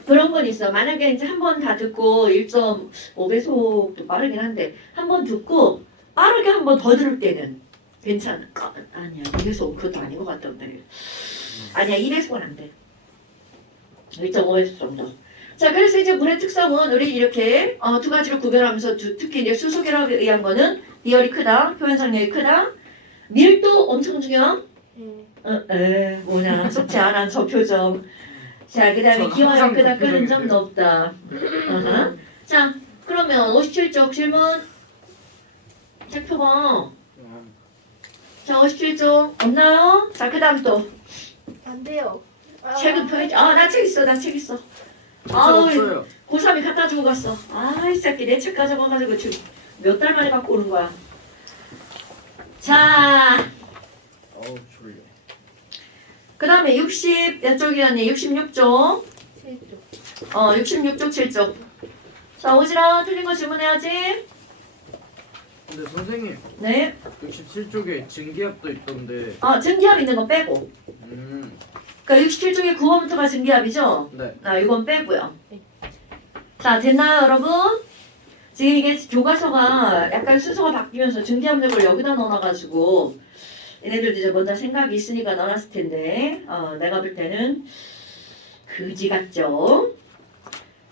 그런 건 있어. 만약에 이제 한 번 다 듣고 1.5배속도 빠르긴 한데 한 번 듣고 빠르게 한 번 더 들을 때는 괜찮아. 아니야 2배속 그것도 아닌 것 같다. 아니야 2배속은 안 돼. 1.5배속 정도. 자, 그래서 이제 물의 특성은 우리 이렇게 두 가지로 구별하면서 특히 이제 수소결합에 의한 거는 비열이 크다, 표현상력이 크다, 밀도 엄청 중요. 뭐냐 속지 않은 저 표정. 자, 그 다음에 기화력이 크다, 끄는 점도 없다. 자, 그러면 57쪽 질문. 책 펴봐. 자, 57쪽 없나요? 자, 그 다음 또. 안 돼요. 책은 펴야지. 나 책 있어, 나 책 있어. 없어요. 고3이 갖다 주고 갔어. 이 새끼 내 책 가져가가지고 지금 몇 달 만에 갖고 오는 거야. 자, 어우 졸려. 그 다음에 60몇 쪽이었니? 66쪽. 7쪽. 66쪽 7쪽. 자, 오지라 틀린 거 질문해야지. 근데 선생님 네. 67쪽에 증기압도 있던데. 증기압 있는 거 빼고. 그러니까 67쪽에 9번부터가 증기압이죠? 네. 이건 빼고요. 자, 됐나요, 여러분? 지금 이게 교과서가 약간 순서가 바뀌면서 증기압력을 여기다 넣어놔가지고 얘네들도 이제 먼저 생각이 있으니까 넣어놨을 텐데 내가 볼 때는 그지 같죠?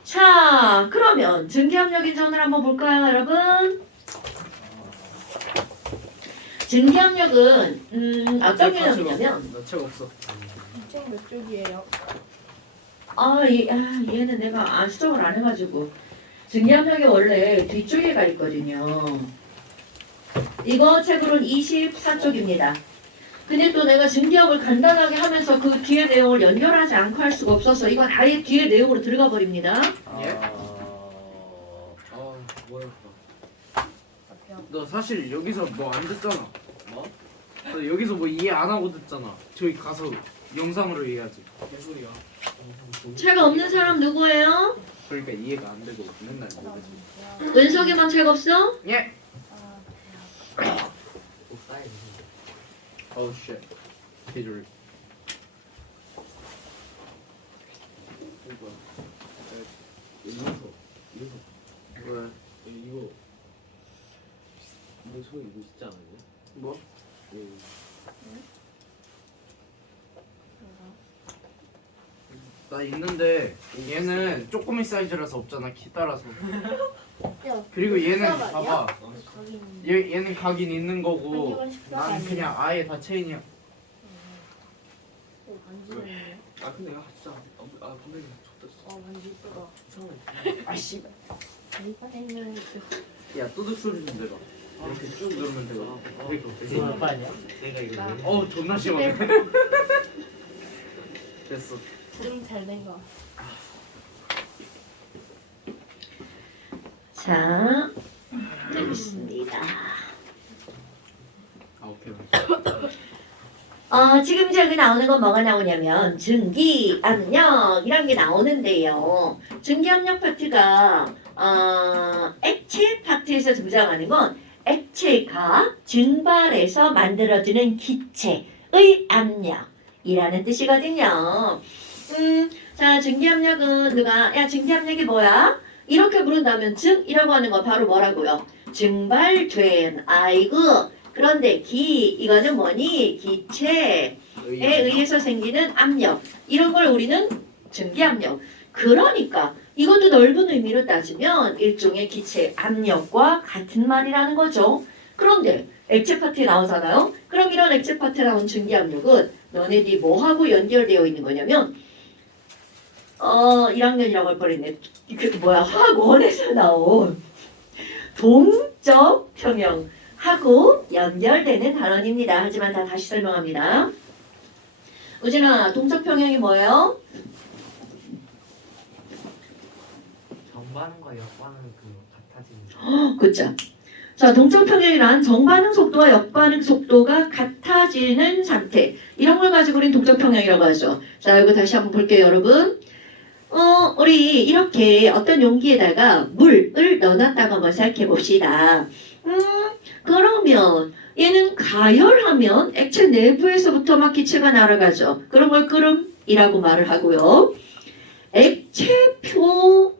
자, 그러면 증기압력 인정을 한번 볼까요, 여러분? 증기압력은 어떤 개념이냐면 나 책 없어. 책 몇 쪽이에요? 얘는 내가 수정을 안 해가지고 증기압력이 원래 뒤쪽에 가 있거든요. 이거 책으로는 24쪽입니다. 근데 또 내가 증기압을 간단하게 하면서 그 뒤에 내용을 연결하지 않고 할 수가 없어서 이건 아예 뒤에 내용으로 들어가 버립니다. 예? 뭐였어? 너 사실 여기서 뭐 안 듣잖아. 뭐? 너 여기서 뭐 이해 안 하고 듣잖아. 저기 가서 영상으로 이해하지. 개소리야. 책 없는 사람 누구예요? 그러니까 이해가 안 되고 맨날 모르지. 은석이만 책 없어? 예. 어우 쉣. 개졸. 왜? 이거 소리 이거 진짜 안 해요? 뭐? 나 있는데 얘는 쪼꼬미 사이즈라서 없잖아. 키 따라서. 야, 그리고 얘는 식사 아니야? 봐봐. 얘는 각인 있는 거고 아니면 식사 나는 아니야? 그냥 아예 다 체인이야. 만지네. 근데 야 진짜 분명히 좋다. 만지 이쁘다. 이상해. 아씨. 이번에는 야 또둑 소리 좀 내봐. 이렇게 쭉 누르면 되고. 이거 몇 번이야? 내가 이거 왜? 어우 존나 심하네. 됐어. 좀 잘 된 거. 자, 됐습니다. 오케이. 지금 이제 여기 나오는 건 뭐가 나오냐면 증기압력 이런 게 나오는데요. 증기압력 파트가 액체 파트에서 등장하는 건 액체가 증발해서 만들어지는 기체의 압력이라는 뜻이거든요. 자, 증기압력은 야 증기압력이 뭐야? 이렇게 부른다면 증이라고 하는 건 바로 뭐라고요? 증발된 그런데 이거는 뭐니? 기체에 의해서 생기는 압력. 이런 걸 우리는 증기압력. 그러니까 이것도 넓은 의미로 따지면 일종의 기체 압력과 같은 말이라는 거죠. 그런데 액체 파트에 나오잖아요. 그럼 이런 액체 파트에 나온 증기압력은 너네들이 뭐하고 연결되어 있는 거냐면 1학년이라고 할 뻔했네. 화학원에서 나온 동적 평형 하고 연결되는 단원입니다. 하지만 다시 설명합니다. 우진아, 동적 평형이 뭐예요? 정반응과 역반응 같아지는. 그쵸. 자, 동적 평형이란 정반응 속도와 역반응 속도가 같아지는 상태. 이런 걸 가지고 우리는 동적 평형이라고 하죠. 자, 이거 다시 한번 볼게요, 여러분. 우리 이렇게 어떤 용기에다가 물을 넣어놨다고 한번 생각해 봅시다. 그러면 얘는 가열하면 액체 내부에서부터 막 기체가 날아가죠. 그런 걸 끓음이라고 말을 하고요. 액체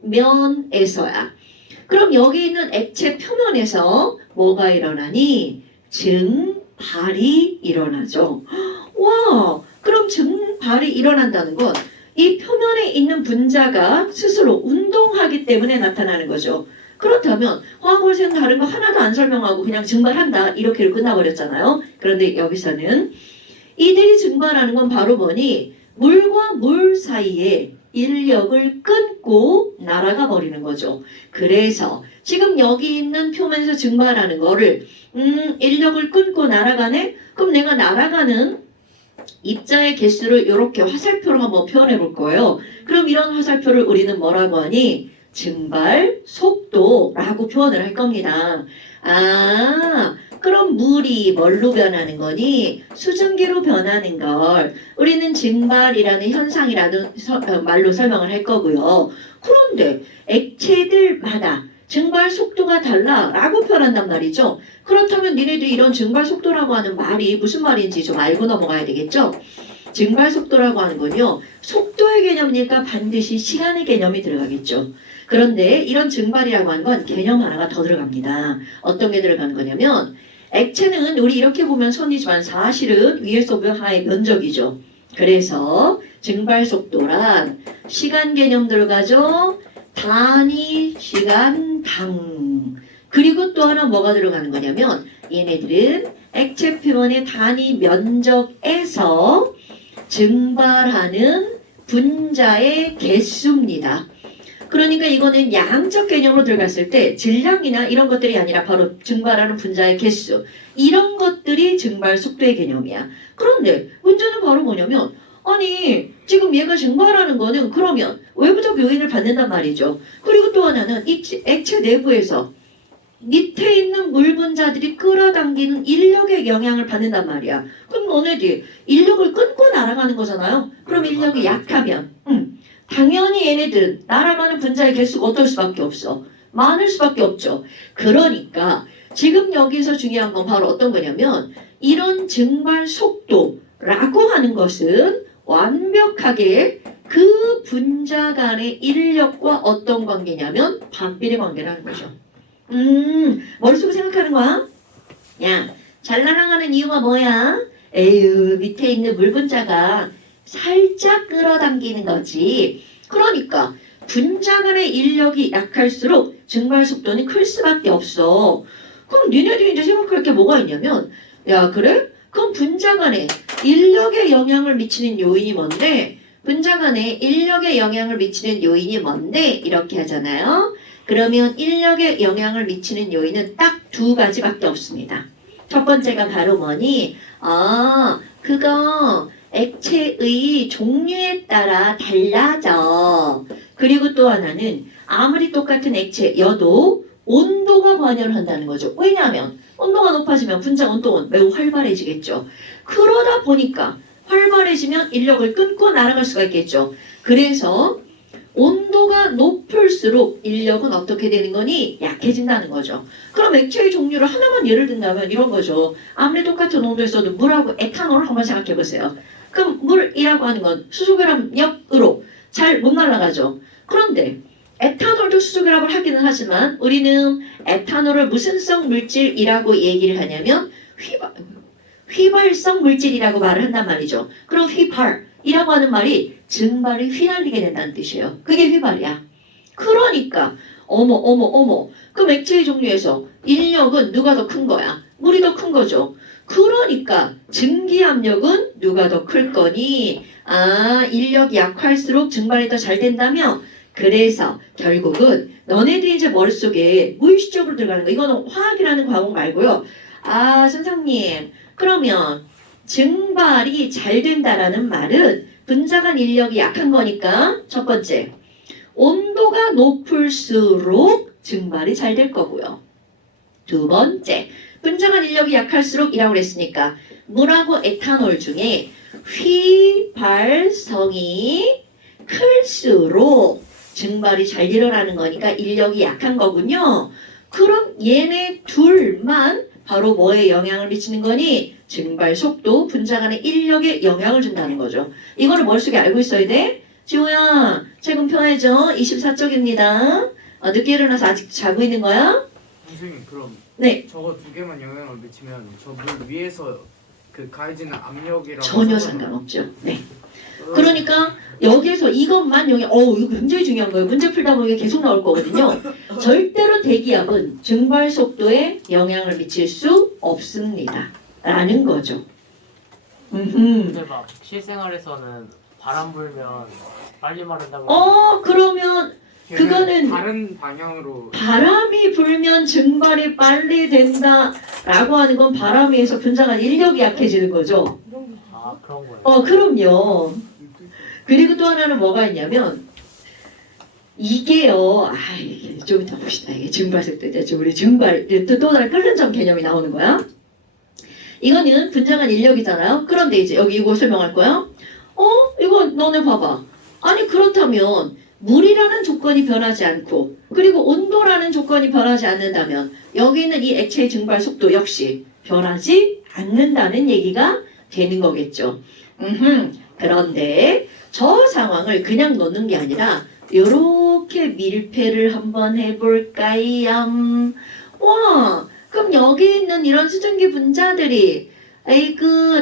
표면에서야. 그럼 여기 있는 액체 표면에서 뭐가 일어나니? 증발이 일어나죠. 와, 그럼 증발이 일어난다는 건 이 표면에 있는 분자가 스스로 운동하기 때문에 나타나는 거죠. 그렇다면 화학물질은 다른 거 하나도 안 설명하고 그냥 증발한다 이렇게 끝나버렸잖아요. 그런데 여기서는 이들이 증발하는 건 바로 뭐니? 물과 물 사이에 인력을 끊고 날아가 버리는 거죠. 그래서 지금 여기 있는 표면에서 증발하는 거를 인력을 끊고 날아가네? 그럼 내가 날아가는 입자의 개수를 이렇게 화살표로 한번 표현해 볼 거예요. 그럼 이런 화살표를 우리는 뭐라고 하니? 증발 속도라고 표현을 할 겁니다. 아, 그럼 물이 뭘로 변하는 거니? 수증기로 변하는 걸 우리는 증발이라는 현상이라는 말로 설명을 할 거고요. 그런데 액체들마다 증발 속도가 달라라고 표현한단 말이죠. 그렇다면 니네들이 이런 증발 속도라고 하는 말이 무슨 말인지 좀 알고 넘어가야 되겠죠? 증발 속도라고 하는 건요. 속도의 개념이니까 반드시 시간의 개념이 들어가겠죠. 그런데 이런 증발이라고 하는 건 개념 하나가 더 들어갑니다. 어떤 게 들어가는 거냐면 액체는 우리 이렇게 보면 선이지만 사실은 위에서 하의 면적이죠. 그래서 증발 속도란 시간 개념 들어가죠. 단위 시간 당. 그리고 또 하나 뭐가 들어가는 거냐면 얘네들은 액체 표면의 단위 면적에서 증발하는 분자의 개수입니다. 그러니까 이거는 양적 개념으로 들어갔을 때 질량이나 이런 것들이 아니라 바로 증발하는 분자의 개수, 이런 것들이 증발 속도의 개념이야. 그런데 문제는 바로 뭐냐면 아니 지금 얘가 증발하는 거는 그러면 외부적 요인을 받는단 말이죠. 그리고 또 하나는 이 액체 내부에서 밑에 있는 물 분자들이 끌어당기는 인력의 영향을 받는단 말이야. 그럼 너네들이 인력을 끊고 날아가는 거잖아요. 그럼 인력이 약하면 당연히 얘네들은 날아가는 분자의 개수가 어떨 수밖에 없어. 많을 수밖에 없죠. 그러니까 지금 여기서 중요한 건 바로 어떤 거냐면 이런 증발 속도라고 하는 것은 완벽하게 그 분자 간의 인력과 어떤 관계냐면 반비례 관계라는 거죠. 머릿속에 생각하는 거야? 야, 잘 날아가는 이유가 뭐야? 에휴, 밑에 있는 물 분자가 살짝 끌어당기는 거지. 그러니까 분자 간의 인력이 약할수록 증발 속도는 클 수밖에 없어. 그럼 니네들이 이제 생각할 게 뭐가 있냐면 야, 그래? 그럼 분자 간에 인력에 영향을 미치는 요인이 뭔데? 분자 간에 인력에 영향을 미치는 요인이 뭔데? 이렇게 하잖아요. 그러면 인력에 영향을 미치는 요인은 딱 두 가지밖에 없습니다. 첫 번째가 바로 뭐니? 그거 액체의 종류에 따라 달라져. 그리고 또 하나는 아무리 똑같은 액체여도 온도가 관여를 한다는 거죠. 왜냐하면 온도가 높아지면 분자 운동은 매우 활발해지겠죠. 그러다 보니까 활발해지면 인력을 끊고 날아갈 수가 있겠죠. 그래서 온도가 높을수록 인력은 어떻게 되는 거니? 약해진다는 거죠. 그럼 액체의 종류를 하나만 예를 든다면 이런 거죠. 아무리 똑같은 온도에서도 물하고 에탄올을 한번 생각해 보세요. 그럼 물이라고 하는 건 수소결합력으로 잘 못 날아가죠. 그런데 에탄올도 수소결합을 하기는 하지만 우리는 에탄올을 무슨 성 물질이라고 얘기를 하냐면 휘발성 물질이라고 말을 한단 말이죠. 그럼 휘발이라고 하는 말이 증발이 휘날리게 된다는 뜻이에요. 그게 휘발이야. 그러니까 어머 그럼 액체의 종류에서 인력은 누가 더 큰 거야? 물이 더 큰 거죠. 그러니까 증기압력은 누가 더 클 거니? 인력이 약할수록 증발이 더 잘 된다며? 그래서 결국은 너네들이 이제 머릿속에 무의식적으로 들어가는 거, 이거는 화학이라는 과목 말고요. 선생님, 그러면 증발이 잘 된다라는 말은 분자 간 인력이 약한 거니까 첫 번째, 온도가 높을수록 증발이 잘 될 거고요. 두 번째, 분자 간 인력이 약할수록 이라고 그랬으니까 물하고 에탄올 중에 휘발성이 클수록 증발이 잘 일어나는 거니까 인력이 약한 거군요. 그럼 얘네 둘만 바로 뭐에 영향을 미치는 거니? 증발 속도, 분자 간의 인력에 영향을 준다는 거죠. 이거를 머릿속에 알고 있어야 돼. 지호야, 최근 편해져. 24쪽입니다. 늦게 일어나서 아직 자고 있는 거야? 선생님 그럼 네. 저거 두 개만 영향을 미치면 저 물 위에서 그 가해지는 압력이라고 전혀 상관없죠. 네. 그러니까 여기에서 이것만 이거 굉장히 중요한 거예요. 문제 풀다 보면 이게 계속 나올 거거든요. 절대로 대기압은 증발 속도에 영향을 미칠 수 없습니다. 라는 거죠. 근데 막 실생활에서는 바람 불면 빨리 마른다고. 그러면 걔는 그거는 다른 방향으로 바람이 불면 증발이 빨리 된다라고 하는 건 바람에 의해서 분자가 인력이 약해지는 거죠. 아 그런 거예요. 그럼요. 그리고 또 하나는 뭐가 있냐면 이게요. 이게 좀 이따 봅시다. 이게 증발속도 이제 우리 증발 또 다른 끓는 점 개념이 나오는 거야. 이거는 분자간 인력이잖아요. 그런데 이제 여기 이거 설명할 거야. 이거 너네 봐봐. 아니 그렇다면 물이라는 조건이 변하지 않고 그리고 온도라는 조건이 변하지 않는다면 여기 있는 이 액체의 증발 속도 역시 변하지 않는다는 얘기가 되는 거겠죠. 그런데 저 상황을 그냥 넣는 게 아니라 요렇게 밀폐를 한번 해볼까요? 와, 그럼 여기 있는 이런 수증기 분자들이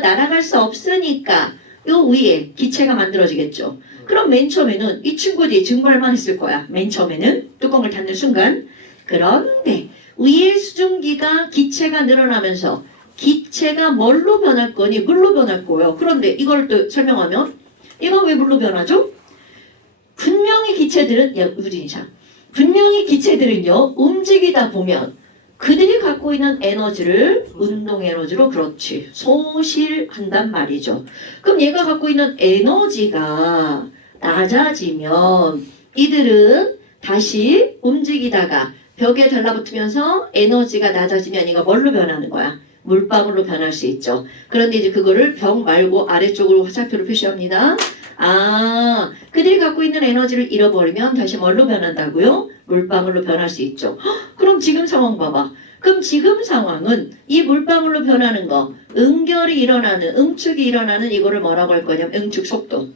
날아갈 수 없으니까 요 위에 기체가 만들어지겠죠. 그럼 맨 처음에는 이 친구들이 증발만 했을 거야. 맨 처음에는 뚜껑을 닫는 순간. 그런데 위에 수증기가 기체가 늘어나면서 기체가 뭘로 변할 거니? 물로 변할 거예요. 그런데 이걸 또 설명하면 이건 왜 물로 변하죠? 분명히 기체들은 분명히 기체들은요 움직이다 보면 그들이 갖고 있는 에너지를 운동 에너지로 그렇지 소실한단 말이죠. 그럼 얘가 갖고 있는 에너지가 낮아지면 이들은 다시 움직이다가 벽에 달라붙으면서 에너지가 낮아지면 이거 뭘로 변하는 거야? 물방울로 변할 수 있죠. 그런데 이제 그거를 벽 말고 아래쪽으로 화살표로 표시합니다. 그들이 갖고 있는 에너지를 잃어버리면 다시 뭘로 변한다고요? 물방울로 변할 수 있죠. 그럼 지금 상황 봐봐. 그럼 지금 상황은 이 물방울로 변하는 거, 응결이 일어나는, 응축이 일어나는 이거를 뭐라고 할 거냐면 응축 속도.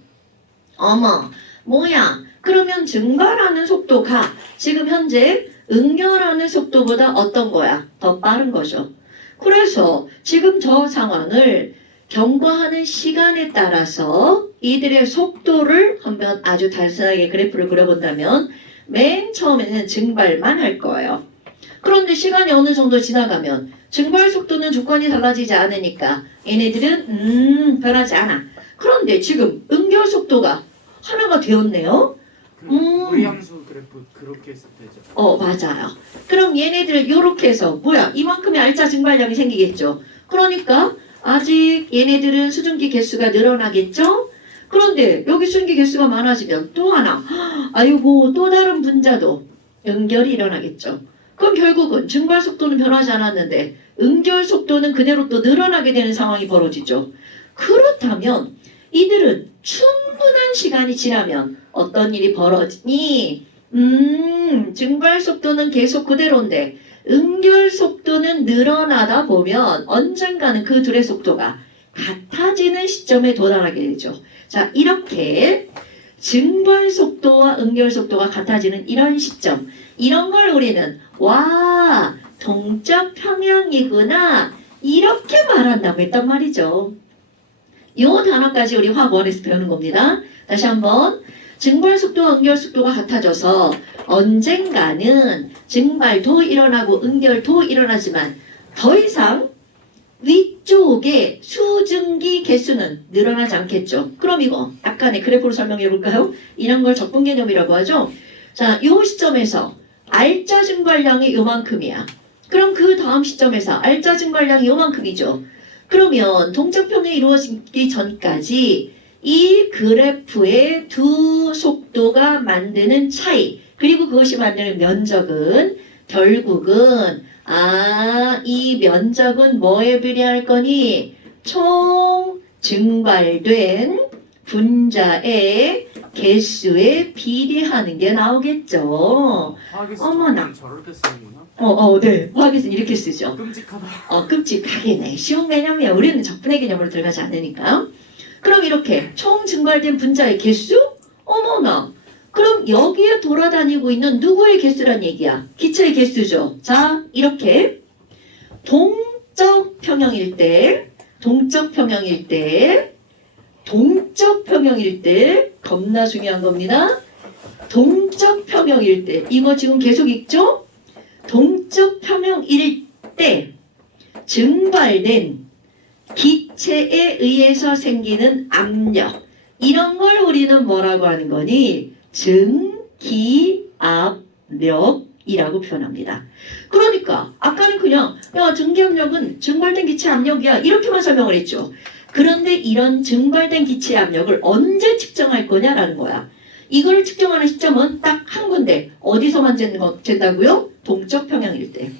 어머, 뭐야? 그러면 증발하는 속도가 지금 현재 응결하는 속도보다 어떤 거야? 더 빠른 거죠. 그래서 지금 저 상황을 경과하는 시간에 따라서 이들의 속도를 한번 아주 단순하게 그래프를 그려본다면 맨 처음에는 증발만 할 거예요. 그런데 시간이 어느 정도 지나가면 증발 속도는 조건이 달라지지 않으니까 얘네들은 변하지 않아. 그런데 지금 응결 속도가 하나가 되었네요. 무리함수 그래프 그렇게 했을 때죠. 맞아요. 그럼 얘네들 요렇게 해서 이만큼의 알짜 증발량이 생기겠죠. 그러니까 아직 얘네들은 수증기 개수가 늘어나겠죠. 그런데 여기 수증기 개수가 많아지면 또 하나 또 다른 분자도 응결이 일어나겠죠. 그럼 결국은 증발 속도는 변하지 않았는데 응결 속도는 그대로 또 늘어나게 되는 상황이 벌어지죠. 그렇다면 이들은 충분한 시간이 지나면 어떤 일이 벌어지니? 증발 속도는 계속 그대로인데 응결 속도는 늘어나다 보면 언젠가는 그 둘의 속도가 같아지는 시점에 도달하게 되죠. 자, 이렇게 증발 속도와 응결 속도가 같아지는 이런 시점, 이런 걸 우리는 동적 평형이구나 이렇게 말한다고 했단 말이죠. 이 단어까지 우리 화학원에서 배우는 겁니다. 다시 한번 증발 속도와 응결 속도가 같아져서 언젠가는 증발도 일어나고 응결도 일어나지만 더 이상 위쪽에 수증기 개수는 늘어나지 않겠죠. 그럼 이거 약간의 그래프로 설명해 볼까요? 이런 걸 적분 개념이라고 하죠. 자, 이 시점에서 알짜 증발량이 요만큼이야. 그럼 그 다음 시점에서 알짜 증발량이 요만큼이죠. 그러면 동적평이 이루어지기 전까지 이 그래프의 두 속도가 만드는 차이, 그리고 그것이 만드는 면적은 결국은 이 면적은 뭐에 비례할 거니? 총 증발된 분자의 개수에 비례하는 게 나오겠죠. 화학에서 어머나. 저럴 때 쓰는구나. 네. 화학에서는 이렇게 쓰죠. 끔찍하다. 끔찍하겠네. 쉬운 개념이야. 우리는 적분의 개념으로 들어가지 않으니까. 그럼 이렇게 총 증발된 분자의 개수? 어머나. 그럼 여기에 돌아다니고 있는 누구의 개수란 얘기야? 기체의 개수죠. 자, 이렇게 동적 평형일 때 겁나 중요한 겁니다. 동적 평형일 때 이거 지금 계속 읽죠? 동적 평형일 때 증발된 기체에 의해서 생기는 압력 이런 걸 우리는 뭐라고 하는 거니? 증기압력이라고 표현합니다. 그러니까 아까는 그냥 야 증기압력은 증발된 기체 압력이야 이렇게만 설명을 했죠. 그런데 이런 증발된 기체 압력을 언제 측정할 거냐라는 거야. 이걸 측정하는 시점은 딱 한 군데. 어디서만 잰다고요? 동적 평형일 때.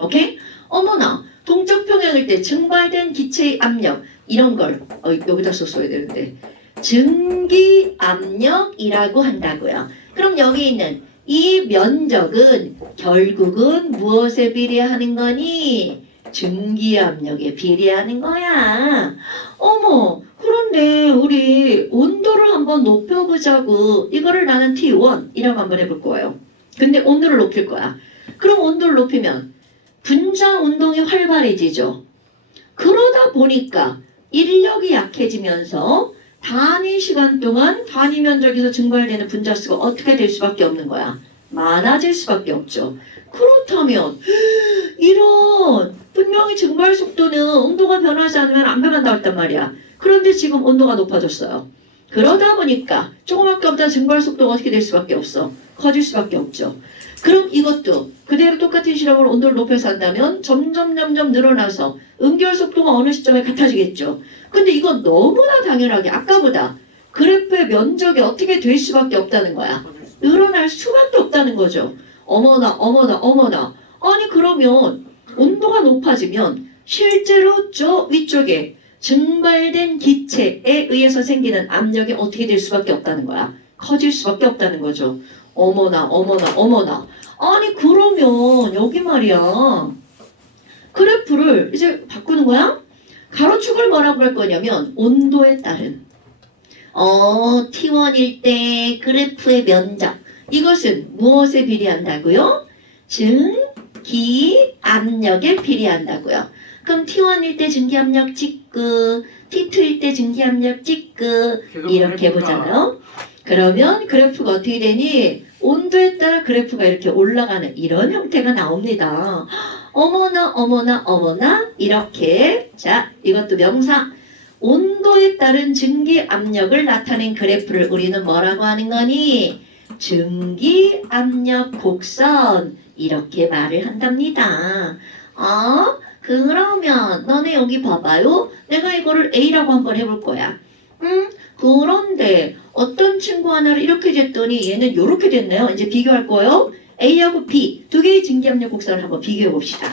오케이? 어머나 동적 평형일 때 증발된 기체의 압력 이런 걸 여기다 써야 되는데 증기압력이라고 한다고요. 그럼 여기 있는 이 면적은 결국은 무엇에 비례하는 거니? 증기압력에 비례하는 거야. 어머, 그런데 우리 온도를 한번 높여보자고. 이거를 나는 T1 이라고 한번 해볼 거예요. 근데 온도를 높일 거야. 그럼 온도를 높이면 분자 운동이 활발해지죠. 그러다 보니까 인력이 약해지면서 단위 시간 동안 단위 면적에서 증발되는 분자 수가 어떻게 될 수밖에 없는 거야. 많아질 수밖에 없죠. 그렇다면 이런 분명히 증발 속도는 온도가 변하지 않으면 안 변한다고 했단 말이야. 그런데 지금 온도가 높아졌어요. 그러다 보니까 조금 아까보다 증발 속도가 어떻게 될 수밖에 없어. 커질 수밖에 없죠. 그럼 이것도 그대로 똑같은 실험으로 온도를 높여서 한다면 점점 늘어나서 응결 속도가 어느 시점에 같아지겠죠. 근데 이건 너무나 당연하게 아까보다 그래프의 면적이 어떻게 될 수밖에 없다는 거야. 늘어날 수밖에 없다는 거죠. 어머나. 아니 그러면 온도가 높아지면 실제로 저 위쪽에 증발된 기체에 의해서 생기는 압력이 어떻게 될 수밖에 없다는 거야. 커질 수밖에 없다는 거죠. 어머나. 아니 그러면 여기 말이야. 그래프를 이제 바꾸는 거야. 가로축을 뭐라고 할 거냐면 온도에 따른 T1일 때 그래프의 면적 이것은 무엇에 비례한다고요? 증기압력에 비례한다고요. 그럼 T1일 때 증기압력 찍고 T2일 때 증기압력 찍고 이렇게 보잖아요. 그러면 그래프가 어떻게 되니? 온도에 따라 그래프가 이렇게 올라가는 이런 형태가 나옵니다. 어머나 이렇게. 자, 이것도 명사. 온도에 따른 증기압력을 나타낸 그래프를 우리는 뭐라고 하는 거니? 증기압력 곡선 이렇게 말을 한답니다. 그러면 너네 여기 봐봐요. 내가 이거를 A라고 한번 해볼 거야. 그런데 어떤 친구 하나를 이렇게 쟀더니 얘는 이렇게 됐네요. 이제 비교할 거예요. A하고 B 두 개의 증기압력 곡선을 한번 비교해 봅시다.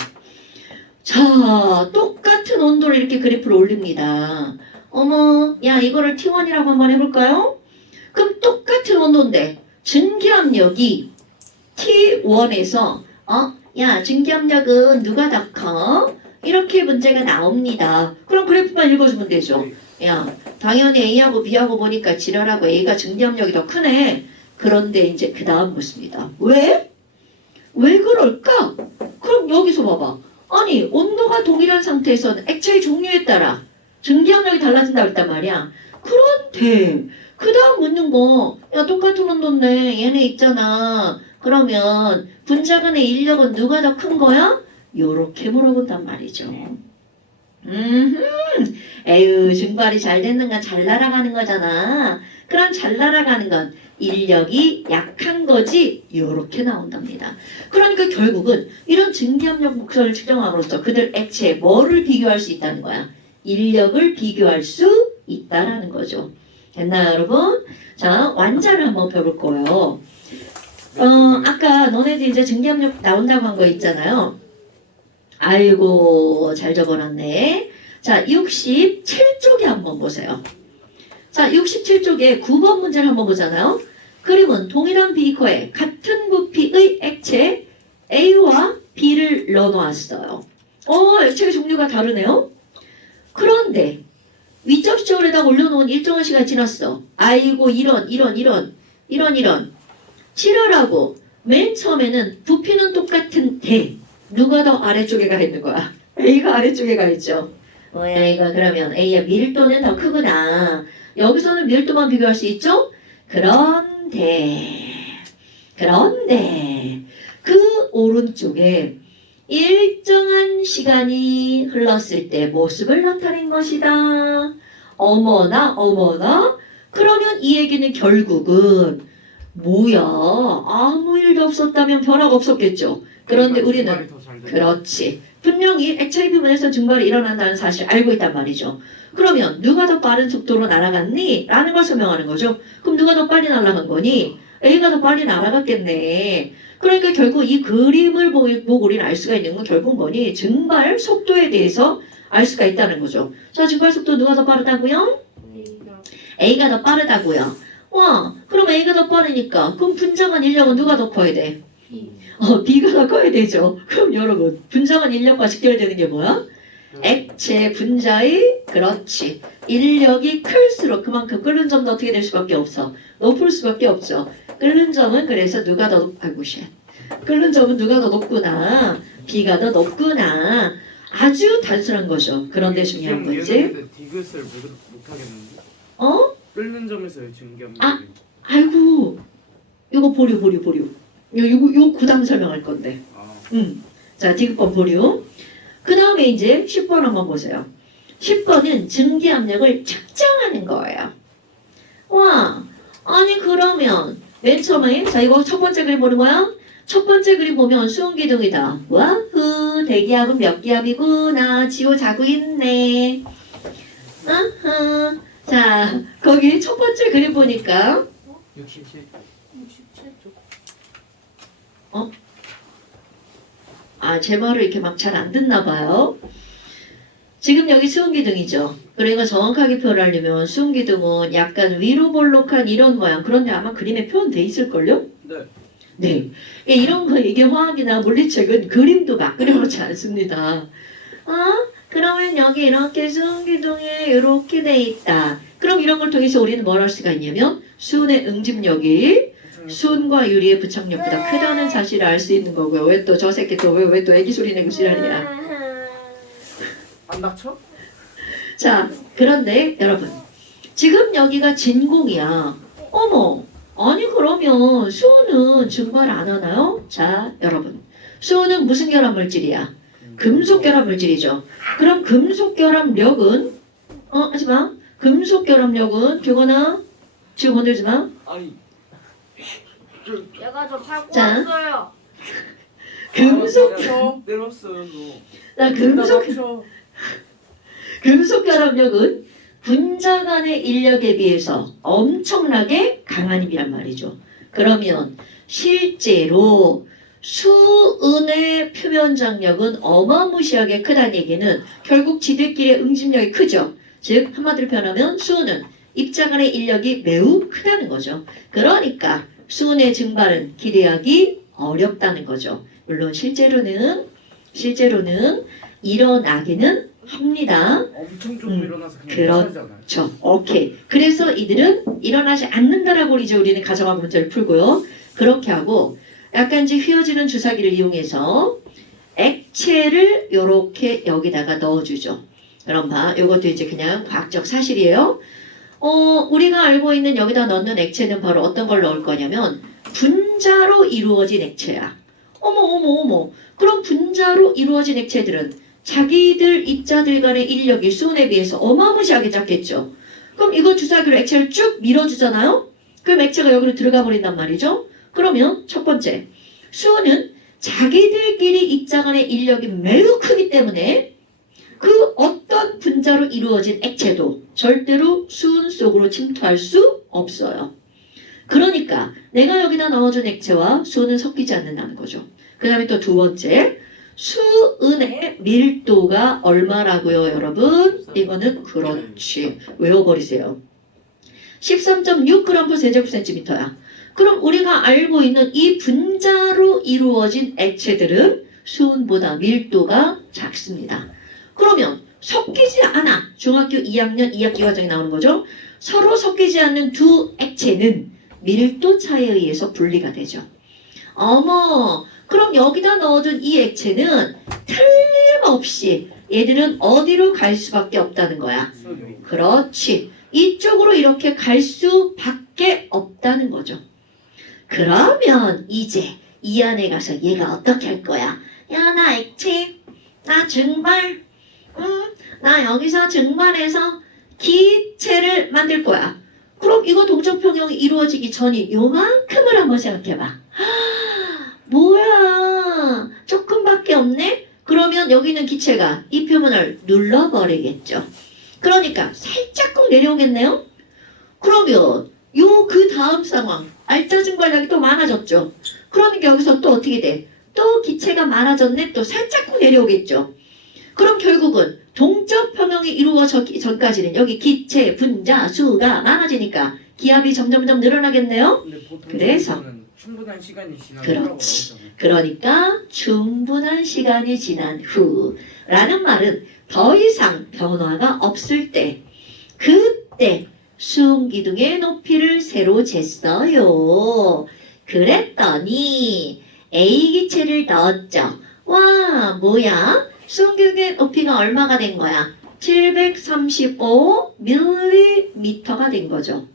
자, 똑같은 온도를 이렇게 그래프를 올립니다. 어머, 야 이거를 T1이라고 한번 해볼까요? 그럼 똑같은 온도인데 증기압력이 T1에서 야 증기압력은 누가 더 커? 이렇게 문제가 나옵니다. 그럼 그래프만 읽어주면 되죠. 야 당연히 A하고 B하고 보니까 지랄하고 A가 증기압력이 더 크네. 그런데 이제 그 다음 묻습니다. 왜? 왜 그럴까? 그럼 여기서 봐봐. 아니 온도가 동일한 상태에서는 액체의 종류에 따라 증기압력이 달라진다고 했단 말이야. 그런데 그 다음 묻는 거 야 똑같은 온도인데 얘네 있잖아. 그러면 분자 간의 인력은 누가 더 큰 거야? 요렇게 물어본단 말이죠. 에휴 증발이 잘 됐는가 잘 날아가는 거잖아. 그럼 잘 날아가는 건 인력이 약한 거지 요렇게 나온답니다. 그러니까 결국은 이런 증기압력 곡선을 측정함으로써 그들 액체에 뭐를 비교할 수 있다는 거야? 인력을 비교할 수 있다라는 거죠. 됐나요 여러분? 자 완자를 한번 펴볼 거예요. 아까 너네들 이제 증기압력 나온다고 한 거 있잖아요. 아이고 잘 적어놨네. 자 67쪽에 한번 보세요. 자 67쪽에 9번 문제를 한번 보잖아요. 그림은 동일한 비커에 같은 부피의 액체 A와 B를 넣어놨어요. 액체의 종류가 다르네요. 그런데 위접시적으로다가 올려놓은 일정한 시간이 지났어. 아이고 이런 지랄하고 맨 처음에는 부피는 똑같은데 누가 더 아래쪽에 가 있는 거야? A가 아래쪽에 가 있죠. A가 그러면 A의 밀도는 더 크구나. 여기서는 밀도만 비교할 수 있죠? 그런데 그 오른쪽에 일정한 시간이 흘렀을 때 모습을 나타낸 것이다. 어머나 그러면 이 얘기는 결국은 뭐야? 아무 일도 없었다면 변화가 없었겠죠. 그런데 우리는 증발이 더잘 된다. 그렇지. 분명히 액체의 부분에서 증발이 일어난다는 사실을 알고 있단 말이죠. 그러면 누가 더 빠른 속도로 날아갔니? 라는 걸 설명하는 거죠. 그럼 누가 더 빨리 날아간 거니? A가 더 빨리 날아갔겠네. 그러니까 결국 이 그림을 보고 우리는 알 수가 있는 건 결국 뭐니? 증발 속도에 대해서 알 수가 있다는 거죠. 자, 증발 속도 누가 더 빠르다고요? A가 A가 더 빠르다고요. 와, 그럼 A가 더 빠르니까 그럼 분자간 인력은 누가 더 커야 돼? B. B가 더 커야 되죠. 그럼 여러분, 분자간 인력과 직결되는 게 뭐야? 액체 분자의 그렇지. 인력이 클수록 그만큼 끓는 점도 어떻게 될 수밖에 없어. 높을 수밖에 없죠. 끓는 점은 그래서 누가 더 아이고 쉣. 끓는 점은 누가 더 높구나. B가 더 높구나. 아주 단순한 거죠. 그런데 중요한 지금 건지. 얘네들 디귿을 못 하겠는데. 어? 끓는 점에서의 증기압력이. 아. 아이고. 이거 보류. 요 구당 설명할 건데. 아. 자, 디귿번 보류. 그 다음에 이제 10번 한번 보세요. 10번은 증기압력을 측정하는 거예요. 와, 아니 그러면 맨 처음에 자 이거 첫 번째 그림 보는 거야? 첫 번째 그림 보면 수온기둥이다. 와후, 대기압은 몇 기압이구나. 지호 자고 있네. 아하. 자, 거기 첫 번째 그림 보니까 67. 67쪽. 제 말을 이렇게 막 잘 안 듣나 봐요. 지금 여기 수은기둥이죠. 그러니까 정확하게 표현하려면 수은기둥은 약간 위로 볼록한 이런 모양. 그런데 아마 그림에 표현돼 있을걸요? 네. 네. 이런 거 이게 화학이나 물리책은 그림도 막 그려놓지 않습니다. 그러면 여기 이렇게 수은기둥이 이렇게 돼 있다. 그럼 이런 걸 통해서 우리는 뭘 할 수가 있냐면 수은의 응집력이 수은과 유리의 부착력보다 크다는 사실을 알 수 있는 거고요. 왜 또 저 새끼 또 왜 또 애기 소리 내고 지랄이야. 안 닥쳐? 자, 그런데 여러분 지금 여기가 진공이야. 어머, 아니 그러면 수은은 증발 안 하나요? 자, 여러분 수은은 무슨 결합 물질이야? 금속 결합 물질이죠. 그럼 금속 결합력은 하지마. 금속 결합력은 규건아 지금 건들지 마. 아니. 얘가 저 팔고 자. 왔어요. 금속 내렸어 너. 나 금속 결합력은 분자 간의 인력에 비해서 엄청나게 강한 힘이란 말이죠. 그러면 실제로 수은의 표면 장력은 어마무시하게 크다는 얘기는 결국 지들끼리의 응집력이 크죠. 즉 한마디로 표현하면 수은은 입자 간의 인력이 매우 크다는 거죠. 그러니까 수은의 증발은 기대하기 어렵다는 거죠. 물론 실제로는 일어나기는 합니다. 엄청 조금 일어나서 그냥 그렇- 못하잖아요. 그렇죠. 오케이. 그래서 이들은 일어나지 않는다라고 이제 우리는 가정학 문제를 풀고요. 그렇게 하고 약간 이제 휘어지는 주사기를 이용해서 액체를 이렇게 여기다가 넣어주죠. 그럼 봐. 이것도 이제 그냥 과학적 사실이에요. 우리가 알고 있는 여기다 넣는 액체는 바로 어떤 걸 넣을 거냐면 분자로 이루어진 액체야. 어머. 그럼 분자로 이루어진 액체들은 자기들 입자들 간의 인력이 수은에 비해서 어마무시하게 작겠죠. 그럼 이거 주사기로 액체를 쭉 밀어주잖아요. 그럼 액체가 여기로 들어가 버린단 말이죠. 그러면 첫 번째, 수은은 자기들끼리 입자 간의 인력이 매우 크기 때문에 그 어떤 분자로 이루어진 액체도 절대로 수은 속으로 침투할 수 없어요. 그러니까 내가 여기다 넣어준 액체와 수은은 섞이지 않는다는 거죠. 그 다음에 또 두 번째, 수은의 밀도가 얼마라고요, 여러분? 이거는 그렇지. 외워버리세요. 13.6g/cm². 그럼 우리가 알고 있는 이 분자로 이루어진 액체들은 수은보다 밀도가 작습니다. 그러면 섞이지 않아. 중학교 2학년 2학기 과정에 나오는 거죠. 서로 섞이지 않는 두 액체는 밀도 차이에 의해서 분리가 되죠. 어머, 그럼 여기다 넣어둔 이 액체는 틀림없이 얘들은 어디로 갈 수밖에 없다는 거야. 그렇지. 이쪽으로 이렇게 갈 수밖에 없다는 거죠. 그러면 이제 이 안에 가서 얘가 어떻게 할 거야? 야, 나 액체, 나 증발, 나 여기서 증발해서 기체를 만들 거야. 그럼 이거 동적 평형이 이루어지기 전인 요만큼을 한번 생각해봐. 뭐야, 조금밖에 없네? 그러면 여기 있는 기체가 이 표면을 눌러버리겠죠. 그러니까 살짝쿵 내려오겠네요? 그러면 요 그 다음 상황, 알짜 증발량이 또 많아졌죠. 그러니까 여기서 또 어떻게 돼? 또 기체가 많아졌네? 또 살짝쿵 내려오겠죠. 그럼 결국은 동적 평형이 이루어지기 전까지는 여기 기체, 분자, 수가 많아지니까 기압이 점점점 늘어나겠네요? 근데 보통 그래서. 여기서는 충분한 시간이 지나면 그렇지. 나오잖아요. 그러니까 충분한 시간이 지난 후라는 말은 더 이상 변화가 없을 때 그때 수음기둥의 높이를 세로 쟀어요. 그랬더니 A 기체를 넣었죠. 와, 뭐야? 수음기둥의 높이가 얼마가 된 거야? 735mm가 된 거죠.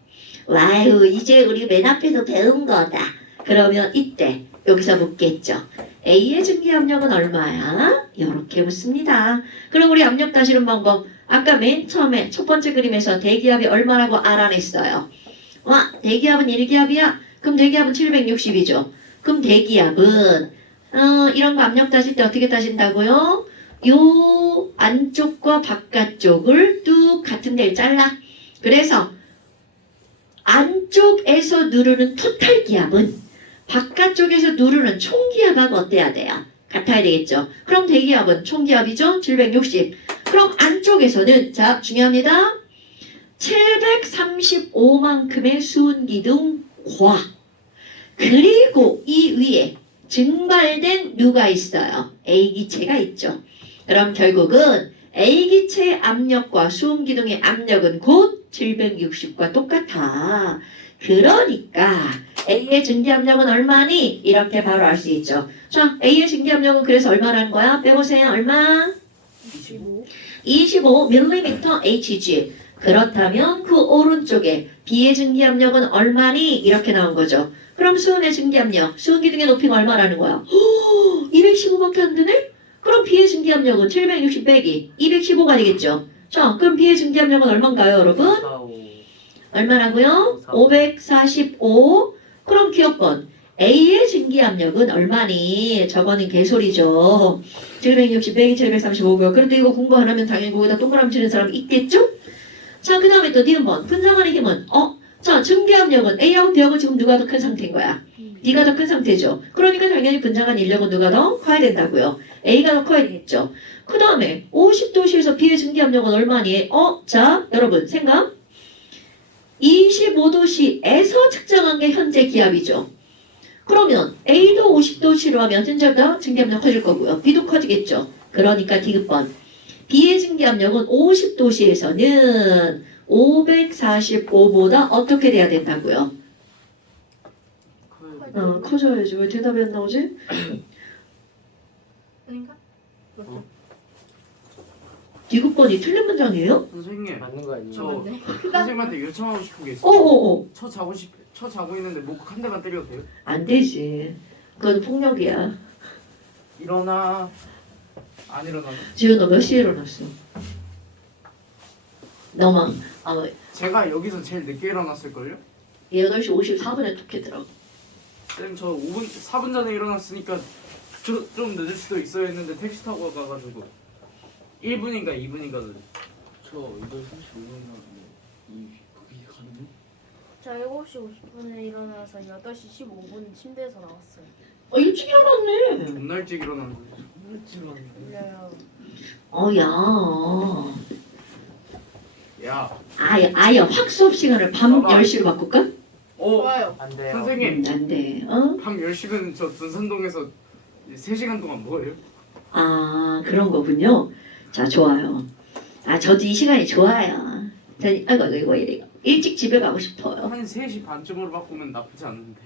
와우, 이제 우리 맨 앞에서 배운 거다. 그러면 이때 여기서 묻겠죠. A의 증기압력은 얼마야? 이렇게 묻습니다. 그럼 우리 압력 따지는 방법. 아까 맨 처음에 첫 번째 그림에서 대기압이 얼마라고 알아냈어요. 와, 대기압은 1기압이야? 그럼 대기압은 760이죠. 그럼 대기압은 이런 거 압력 따질 때 어떻게 따진다고요? 요 안쪽과 바깥쪽을 뚝 같은 데를 잘라. 그래서 안쪽에서 누르는 토탈 기압은 바깥쪽에서 누르는 총기압하고 어때야 돼요? 같아야 되겠죠. 그럼 대기압은 총기압이죠. 760. 그럼 안쪽에서는 자 중요합니다. 735만큼의 수은기둥과 그리고 이 위에 증발된 누가 있어요? A기체가 있죠. 그럼 결국은 A기체의 압력과 수음기둥의 압력은 곧 760과 똑같아. 그러니까 A의 증기압력은 얼마니? 이렇게 바로 알 수 있죠. 자, A의 증기압력은 그래서 얼마라는 거야? 빼보세요. 얼마? 25mm Hg. 그렇다면 그 오른쪽에 B의 증기압력은 얼마니? 이렇게 나온 거죠. 그럼 수은의 증기압력, 수은기둥의 높이가 얼마라는 거야? 215밖에 안 되네? 그럼 B의 증기압력은 760 빼기 215가 되겠죠. 자, 그럼 B의 증기압력은 얼마인가요, 여러분? 4, 얼마라고요? 545. 그럼 기억번. A의 증기압력은 얼마니? 저거는 개소리죠. 760 빼기 735고요. 그런데 이거 공부 안 하면 당연히 거기다 동그라미 치는 사람 있겠죠? 자, 그 다음에 또 니은번. 분산만의 힘은? 자, 증기압력은 A하고 B하고 지금 누가 더 큰 상태인 거야? B가 더 큰 상태죠. 그러니까 당연히 분자간 인력은 누가 더 커야 된다고요? A가 더 커야 되겠죠. 그 다음에 50도씨에서 B의 증기압력은 얼마니? 자, 여러분 생각. 25도씨에서 측정한 게 현재 기압이죠. 그러면 A도 50도씨로 하면 현재보다 증기압력 커질 거고요. B도 커지겠죠. 그러니까 디귿번. B의 증기압력은 50도씨에서는 545보다 어떻게 돼야 된다고요? 커져야지. 왜 대답이 안 나오지? 아닌가? 디귿번이 틀린 문장이에요? 선생님, 맞는 거 아니에요? 저 맞네. 선생님한테 요청하고 싶은 게 있어요. 어어어. 쳐 자고 있는데 목 한 대만 때려도 돼요? 안 되지. 그건 폭력이야. 일어나. 안 일어나. 지금 너 몇 시에 일어났어? 너만 제가 여기서 제일 늦게 일어났을걸요? 8시 54분에 톡 했더라고. 쌤, 저 5분, 4분 전에 일어났으니까 좀 늦을 수도 있어야 했는데 택시 타고 가가지고 1분인가 2분인가 늦어. 저 8시 55분에 거기 가는 저 7시 50분에 일어나서 8시 15분 침대에서 나왔어요. 일찍 일어났네. 존나 일찍 일어났는데. 울려요. 야, 아예 확 수업 시간을 밤 봐봐. 10시로 바꿀까? 좋아요. 안 돼요. 선생님, 안 돼. 밤 10시면 저 둔산동에서 3시간 동안 뭐예요? 그런 거군요. 자, 좋아요. 아, 저도 이 시간이 좋아요. 아이고, 이거 일찍 집에 가고 싶어요. 한 3시 반쯤으로 바꾸면 나쁘지 않은데.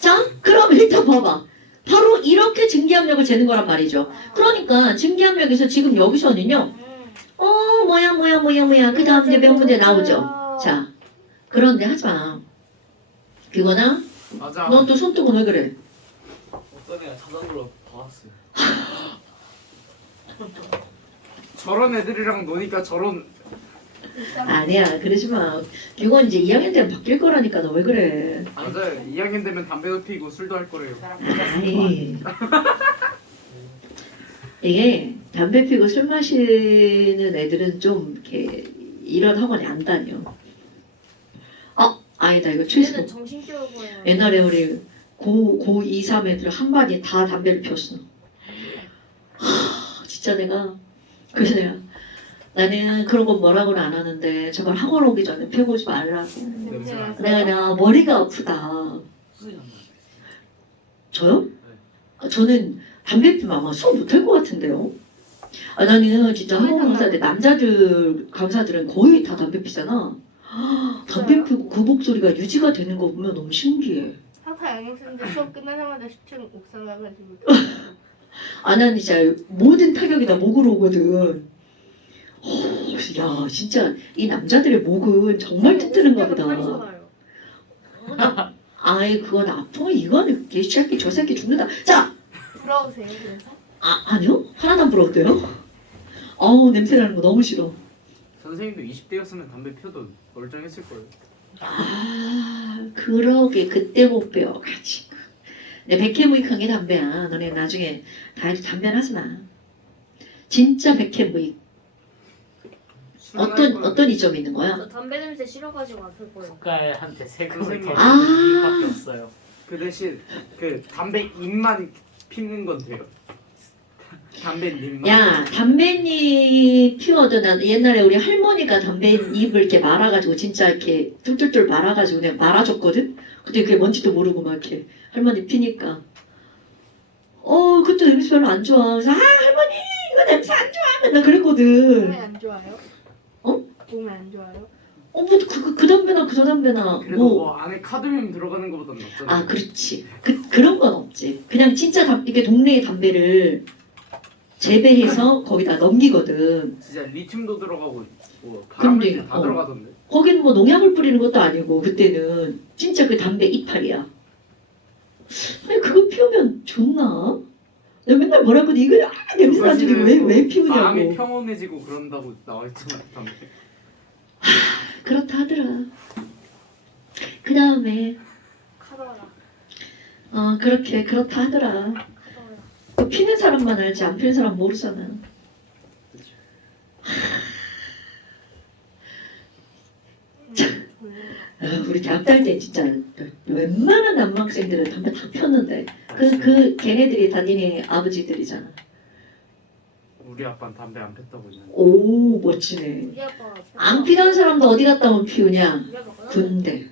자, 그럼 일단 봐봐. 바로 이렇게 증기압력을 재는 거란 말이죠. 그러니까 증기압력에서 지금 여기서는요. 뭐야. 그 다음 이제 몇 문제 나오죠. 자, 그런데 하지 마. 그거나 맞아. 넌 또 손뜨고 왜 그래? 어떤 애가 자전거로 봐왔어요. 저런 애들이랑 노니까 저런 아니야, 그러지 마. 이건 이제 2학년 때는 바뀔 거라니까 너 왜 그래? 맞아요. 2학년 되면 담배도 피고 술도 할 거래요. 아이. 이게 담배 피고 술 마시는 애들은 좀 이렇게 이런 학원에 안 다녀. 아니다 이거 최소. 얘는 정신교육을 옛날에 우리 고 2, 3 애들 한 반이 다 담배를 피웠어. 진짜 내가 그래서 나는 그런 건 뭐라고는 안 하는데 제발 학원 오기 전에 피워보지 말라고. 냄새가 내가 머리가 아프다. 수이 난다. 저요? 저는 담배 피면 아마 수업 못할 것 같은데요. 나는 진짜 학원 강사들 남자들 강사들은 거의 다 담배 피잖아. 담배 피고 그 목소리가 유지가 되는 거 보면 너무 신기해. 항상 양육생들 수업 끝나자마자 10층 옥상 가가지고 나는 진짜 모든 타격이 다 목으로 오거든. 야 진짜 이 남자들의 목은 정말 튼튼한가 보다. 아이 그건 아파. 이거는 이 새끼 저 새끼 죽는다. 자 부러우세요 그래서? 아니요 하나도 안 부러웠대요. 냄새 나는 거 너무 싫어. 선생님도 20대였으면 담배 펴도 멀쩡했을 거예요. 그러게 그때 못 배워가지고. 내 백해무익한 게 담배야. 너네 나중에 다 해도 담배는 하지 마. 진짜 백해무익. 어떤 이점이 있는 거야? 저 담배 냄새 싫어가지고 아플 거예요. 국가한테 세금을 더 아. 내는 이유밖에 없어요. 그 대신 그 담배 잎만 피는 건 돼요. 담배 잎만. 야 담배잎 피워도 난 옛날에 우리 할머니가 담배잎을 이렇게 말아가지고 진짜 이렇게 툴툴툴 말아가지고 그냥 말아줬거든. 근데 그게 뭔지도 모르고 막 이렇게 할머니 피니까 그때 냄새 별로 안 좋아. 그래서 할머니 이거 냄새 안 좋아 맨날 그랬거든. 몸에 안 좋아요? 몸에 안 좋아요? 그 담배나 그 담배나 그래도 뭐 안에 카드뮴 들어가는 것보단 낫잖아. 그렇지. 그런 건 없지. 그냥 진짜 이게 동네의 담배를 재배해서 거기다 넘기거든. 진짜 리튬도 들어가고 뭐 근데, 발암물질 다 들어가던데. 거긴 뭐 농약을 뿌리는 것도 아니고 그때는 진짜 그 담배 이파리야. 아니 그거 피우면 좋나? 내가 맨날 뭐라고 하더니 이거 냄새 나지 왜 마음이 피우냐고. 평온해지고 그런다고 나와있잖아 담배. 그렇다 하더라. 그 다음에 카더라. 그렇게 그렇다 하더라. 카더라. 그 피는 사람만 알지 안 피는 사람 모르잖아. 우리 대학 다닐 때 진짜 웬만한 남학생들은 담배 다 폈는데 그 걔네들이 다 니네 아버지들이잖아. 우리 아빠는 담배 안 폈다고 했는데. 오 멋지네. 우리 아빠 안 피던 사람도 어디 갔다 오면 피우냐? 우리 아빠가 군대.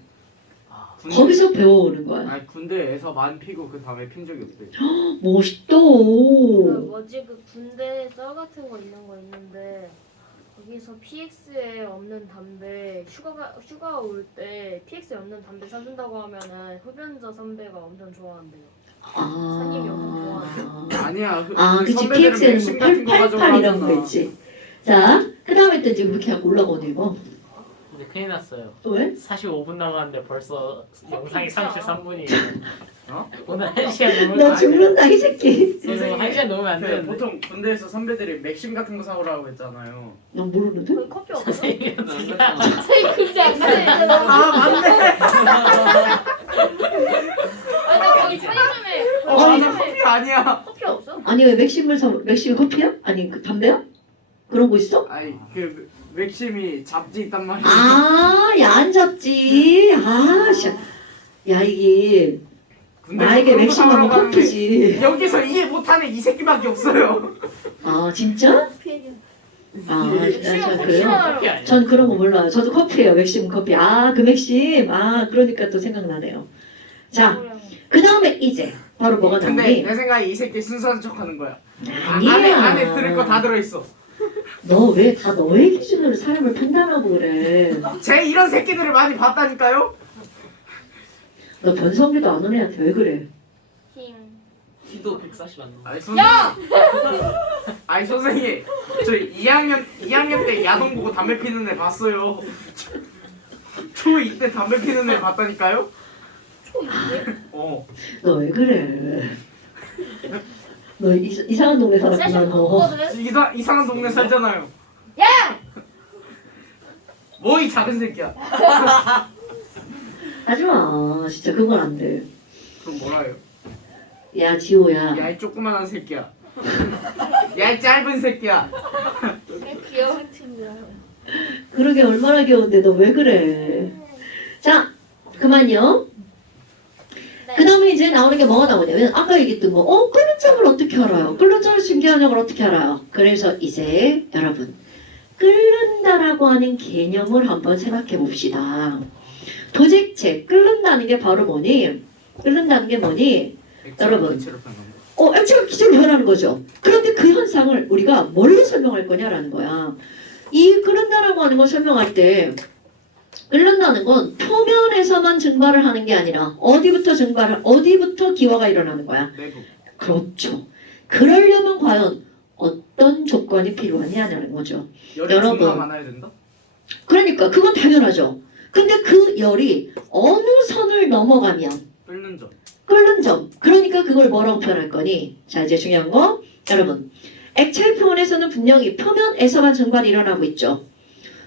군대- 거기서 배워오는 거야. 아니 군대에서 만 피고 그 다음에 핀 적이 없대. 멋있다. 그 뭐지 그 군대 썰 같은 거 있는 거 있는데 거기서 PX에 없는 담배 휴가 올 때 PX에 없는 담배 사준다고 하면은 흡연자 선배가 엄청 좋아한대요. 사장님이 엄청 좋아해요. 아니야. 그 그치 선배들은 PX에는 맥심 뭐 같은 거 888 이런 거 가져가잖아. 있지. 자, 그 다음에 또 지금 이렇게 하고 올라오네 이거. 근데 큰일 났어요. 왜? 45분 남았는데 벌써 영상이 진짜. 33분이에요. 어? 오늘 1시간 넘으면 나 안 돼요. 죽는다 이 새끼. 선생님 1시간 넘으면 안 그 되는데. 보통 군대에서 선배들이 맥심 같은 거 사오라고 했잖아요. 난 모르는데? 거기 커피 없어? 선생님이 진짜 선생님 그지 않네. 아 맞네. 아니 거기 편의점에 맞아 커피 아니야. 커피 없어? 아니 왜 맥심이 커피야? 아니 그 담배야? 그런 거 있어? 아니 그 맥심이 잡지 있단 말이야. 야안 잡지. 야 이게 군대에서 나에게 그런 거 맥심하면 사오라고 하는데 커피지. 여기서 이해 못하는 이 새끼밖에 없어요. 진짜? 커피 그래요? 커피 아니야. 전 그런 거 몰라요. 저도 커피예요. 맥심 커피. 그 맥심. 그러니까 또 생각나네요. 자, 그 다음에 이제 바로 뭐가 근데 나오니? 내 생각에 이 새끼 순수한 척하는 거야. 아니야. 안에 들을 거 다 들어있어. 너 왜 다 너의 기준으로 사람을 판단하고 그래? 제 이런 새끼들을 많이 봤다니까요? 너 변성기도 안 오는 애한테 왜 그래? 힝. 키도 140 안 넘어. 아니 선생님. 아니 선생님. 저 2학년 때 야동 보고 담배 피는 애 봤어요. 초2 때 담배 피는 애 봤다니까요? 어. 너 왜 그래? 너 이상한 동네 살았구나 세션 너. 바꾸거든. 이상한 동네 살잖아요. 야! 뭐 이 작은 새끼야. 하지마 진짜 그건 안 돼. 그럼 뭐라 해요? 야 지호야. 야 이 조그만한 새끼야. 야 이 짧은 새끼야. 내 귀여운 친구야. 그러게 얼마나 귀여운데 너 왜 그래? 자 그만요. 네. 그 다음에 이제 나오는 게 뭐가 나오냐면 아까 얘기했던 거 끓는 점을 어떻게 알아요? 끓는 점을 증기하는 걸 어떻게 알아요? 그래서 이제 여러분 끓는다라고 하는 개념을 한번 생각해 봅시다. 도대체 끓는다는 게 바로 뭐니? 끓는다는 게 뭐니? 여러분. 액체가 기체로 변하는 거죠. 그런데 그 현상을 우리가 뭘로 설명할 거냐라는 거야. 이 끓는다라고 하는 걸 설명할 때 끓는다는 건 표면에서만 증발을 하는 게 아니라 어디부터 기화가 일어나는 거야? 내부. 그렇죠. 그러려면 과연 어떤 조건이 필요하냐는 거죠. 열이 여러분. 존나 많아야 된다? 그러니까 그건 당연하죠. 근데 그 열이 어느 선을 넘어가면 끓는 점. 끓는 점. 그러니까 그걸 뭐라고 표현할 거니? 자 이제 중요한 거 여러분 액체의 표면에서는 분명히 표면에서만 증발이 일어나고 있죠.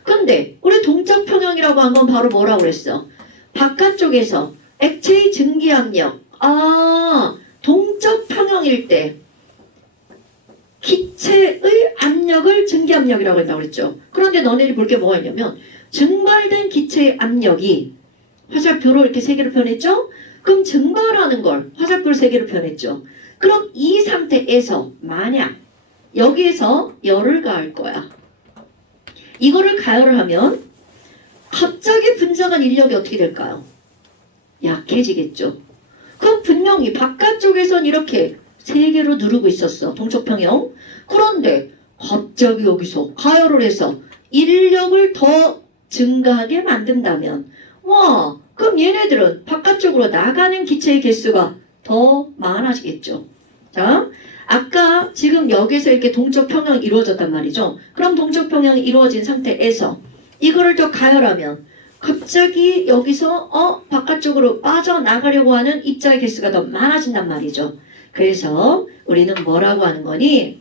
근데 우리 동적 평형이라고 한 건 바로 뭐라고 그랬어? 바깥쪽에서 액체의 증기압력 동적 평형일 때 기체의 압력을 증기압력이라고 했다고 그랬죠. 그런데 너네들이 볼 게 뭐가 있냐면 증발된 기체의 압력이 화살표로 이렇게 세 개로 표현했죠? 그럼 증발하는 걸 화살표로 세 개로 표현했죠. 그럼 이 상태에서 만약 여기에서 열을 가할 거야. 이거를 가열을 하면 갑자기 분자간 인력이 어떻게 될까요? 약해지겠죠. 그럼 분명히 바깥쪽에선 이렇게 세 개로 누르고 있었어. 동적평형. 그런데 갑자기 여기서 가열을 해서 인력을 더 증가하게 만든다면 그럼 얘네들은 바깥쪽으로 나가는 기체의 개수가 더 많아지겠죠. 자, 아까 지금 여기서 이렇게 동적 평형이 이루어졌단 말이죠. 그럼 동적 평형이 이루어진 상태에서 이거를 더 가열하면 갑자기 여기서 바깥쪽으로 빠져나가려고 하는 입자의 개수가 더 많아진단 말이죠. 그래서 우리는 뭐라고 하는 거니?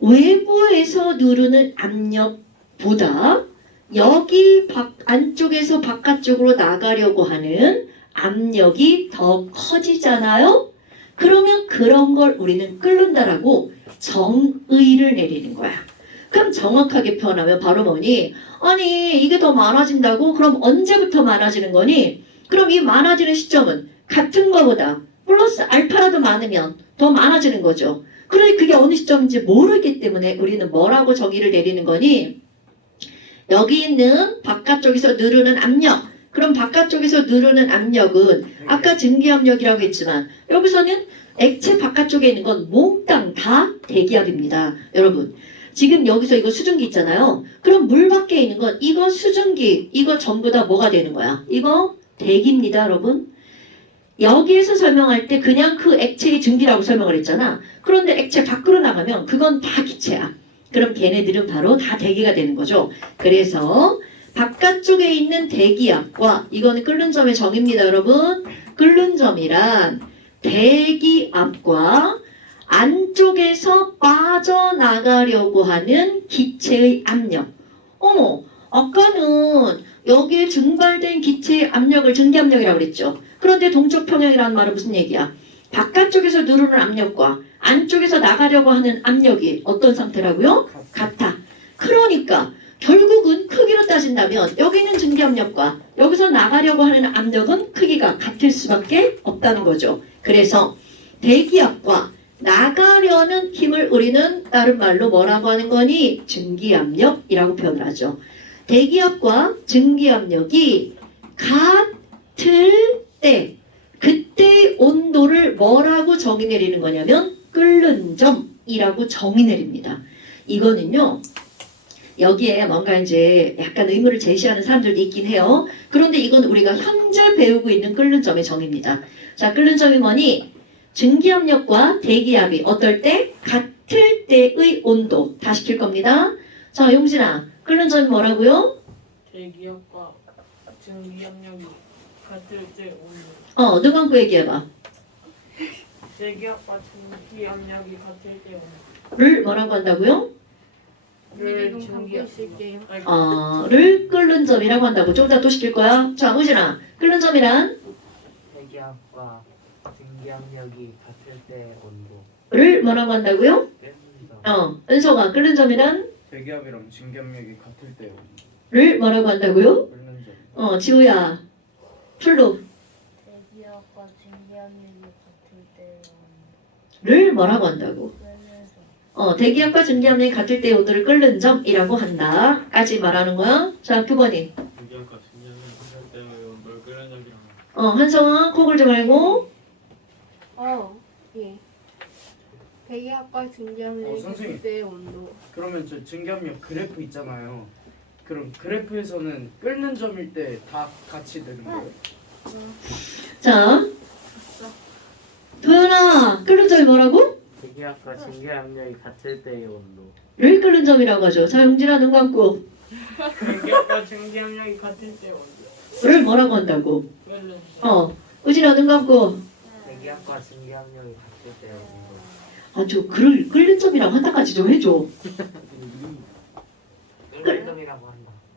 외부에서 누르는 압력보다 여기 안쪽에서 바깥쪽으로 나가려고 하는 압력이 더 커지잖아요? 그러면 그런 걸 우리는 끓는다라고 정의를 내리는 거야. 그럼 정확하게 표현하면 바로 뭐니? 아니 이게 더 많아진다고? 그럼 언제부터 많아지는 거니? 그럼 이 많아지는 시점은 같은 거보다 플러스 알파라도 많으면 더 많아지는 거죠. 그러니 그게 어느 시점인지 모르기 때문에 우리는 뭐라고 정의를 내리는 거니? 여기 있는 바깥쪽에서 누르는 압력. 그럼 바깥쪽에서 누르는 압력은 아까 증기압력이라고 했지만 여기서는 액체 바깥쪽에 있는 건 몽땅 다 대기압입니다. 여러분 지금 여기서 이거 수증기 있잖아요. 그럼 물 밖에 있는 건 이거 수증기 이거 전부 다 뭐가 되는 거야? 이거 대기입니다. 여러분 여기에서 설명할 때 그냥 그 액체의 증기라고 설명을 했잖아. 그런데 액체 밖으로 나가면 그건 다 기체야. 그럼 걔네들은 바로 다 대기가 되는 거죠. 그래서 바깥쪽에 있는 대기압과 이거는 끓는 점의 정의입니다. 여러분 끓는 점이란 대기압과 안쪽에서 빠져나가려고 하는 기체의 압력. 아까는 여기에 증발된 기체의 압력을 증기압력이라고 그랬죠. 그런데 동적 평형이라는 말은 무슨 얘기야? 바깥쪽에서 누르는 압력과 안쪽에서 나가려고 하는 압력이 어떤 상태라고요? 같아. 그러니까 결국은 크기로 따진다면 여기는 증기압력과 여기서 나가려고 하는 압력은 크기가 같을 수밖에 없다는 거죠. 그래서 대기압과 나가려는 힘을 우리는 다른 말로 뭐라고 하는 거니? 증기압력이라고 표현을 하죠. 대기압과 증기압력이 같을 때 그때의 온도를 뭐라고 정의 내리는 거냐면 끓는 점이라고 정의 내립니다. 이거는요. 여기에 뭔가 이제 약간 의무를 제시하는 사람들도 있긴 해요. 그런데 이건 우리가 현재 배우고 있는 끓는 점의 정의입니다. 자, 끓는 점이 뭐니? 증기압력과 대기압이 어떨 때? 같을 때의 온도. 다 시킬 겁니다. 자, 용진아. 끓는 점이 뭐라고요? 대기압과 증기압력이 같을 때 온도. 눈 감고 얘기해봐. 대기압과 증기압력이 같을 때 온도. 를 뭐라고 한다고요? 미리 눈 감고 있을게요. 를 끓는 점이라고 한다고. 좀 이따 또 시킬 거야. 자, 우진아. 끓는 점이란? 대기압과 증기압력이 같을 때 온도. 를 뭐라고 한다고요? 끓는 은서가 끓는 점이란? 대기압이랑 증기압력이 같을 때 를 뭐라고 한다고요? 끓는 점. 지우야. 풀로. 대기압과 증기압력이 같을 때 를 뭐라고 한다고? 그러면서 대기압과 증기압력이 같을 때 온도를 끓는 점이라고 한다. 까지 말하는 거야. 자, 9번이. 대기압과 증기압력이 같을 때 온도를 끓는 점이랑 한성아, 코 골지 말고. 예. 대기압과 증기압력이 선생님. 같을 때 온도. 그러면 저 증기압력 그래프 있잖아요. 그럼 그래프에서는 끓는 점일 때 다 같이 되는 거예요? 자, 도연아, 끓는 점이 뭐라고? 대기압과 증기압력이 같을 때의 온도. 를 끓는 점이라고 하죠. 자, 용진아, 눈 감고. 대기압과 증기압력이 같을 때 온도. 를 뭐라고 한다고? 끓는 점. 우진아, 눈 감고. 대기압과 증기압력이 같을 때의 온도. 저 글을 끓는 점이라고 한다까지 좀 해줘. 끓는 점이라고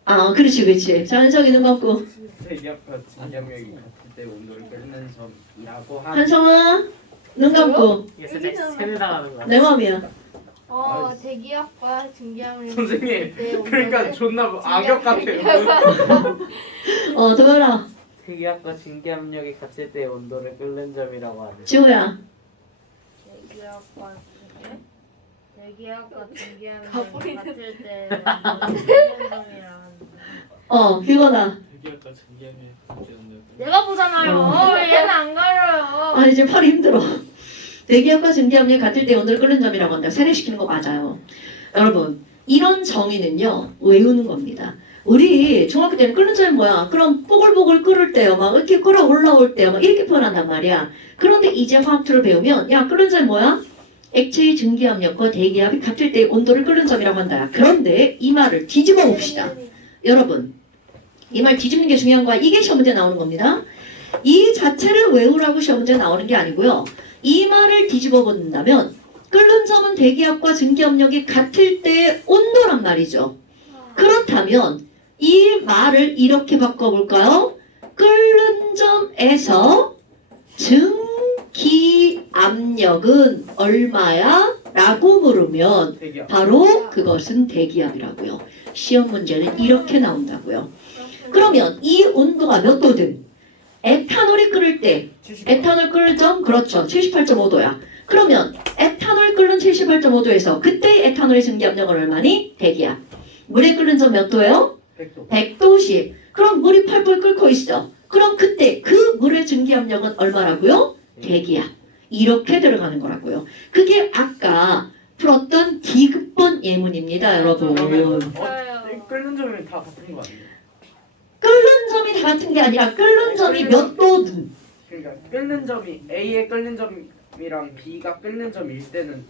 한다. 그렇지, 그렇지. 자, 한성이 눈 감고. 대기압과 증기압력이 같을 때 온도를 끓는 점이라고 한. 한성아, 눈 감고. 이게 살짝 세뇌당하는 거야. 내 맘이야. 대기압과 증기압력이 선생님, 같을 때 그러니까 온도를 존나 악역 같아요. 도연아, 대기압과 증기압력이 같을 때의 온도를 끓는 점이라고 하는. 지호야. 대기압과 증기압력이 가버리네. 같을 때 끓는 점이랑 규건아. 대기압과 증기압력이 같을 때 온도를 끓는 내가 보잖아요. 얘는 안 가려요. 이제 팔이 힘들어. 대기압과 증기압력이 같을 때 온도를 끓는 점이라고 한다. 세뇌시키는 거 맞아요. 여러분, 이런 정의는요, 외우는 겁니다. 우리 중학교 때는 끓는 점이 뭐야? 그럼 뽀글뽀글 끓을 때요, 막 이렇게 끓어 올라올 때요, 막 이렇게 표현한단 말이야. 그런데 이제 화학투를 배우면, 야, 끓는 점이 뭐야? 액체의 증기압력과 대기압이 같을 때 온도를 끓는 점이라고 한다. 그런데 이 말을 뒤집어 봅시다. 여러분, 이 말 뒤집는 게 중요한 거야. 이게 시험 문제 나오는 겁니다. 이 자체를 외우라고 시험 문제 나오는 게 아니고요. 이 말을 뒤집어 본다면 끓는 점은 대기압과 증기압력이 같을 때의 온도란 말이죠. 그렇다면 이 말을 이렇게 바꿔볼까요? 끓는 점에서 증기압력은 얼마야? 라고 물으면 대기압. 바로 그것은 대기압이라고요. 시험 문제는 이렇게 나온다고요. 그러면 이 온도가 몇 도든 에탄올이 끓을 때 70. 에탄올 끓는 점 그렇죠. 78.5도야. 그러면 에탄올 끓는 78.5도에서 그때 에탄올의 증기압력은 얼마니? 대기압. 물에 끓는 점 몇 도예요? 100도. 100도씩. 그럼 물이 펄펄 끓고 있어. 그럼 그때 그 물의 증기압력은 얼마라고요? 대기압. 이렇게 들어가는 거라고요. 그게 아까 풀었던 디귿번 예문입니다, 여러분. 끓는 점이 다 같은 거 아니에요? 끓는 점이 다 같은 게 아니라 끓는 점이 몇 도든. 그러니까 끓는 점이 A의 끓는 점이랑 B가 끓는 점일 때는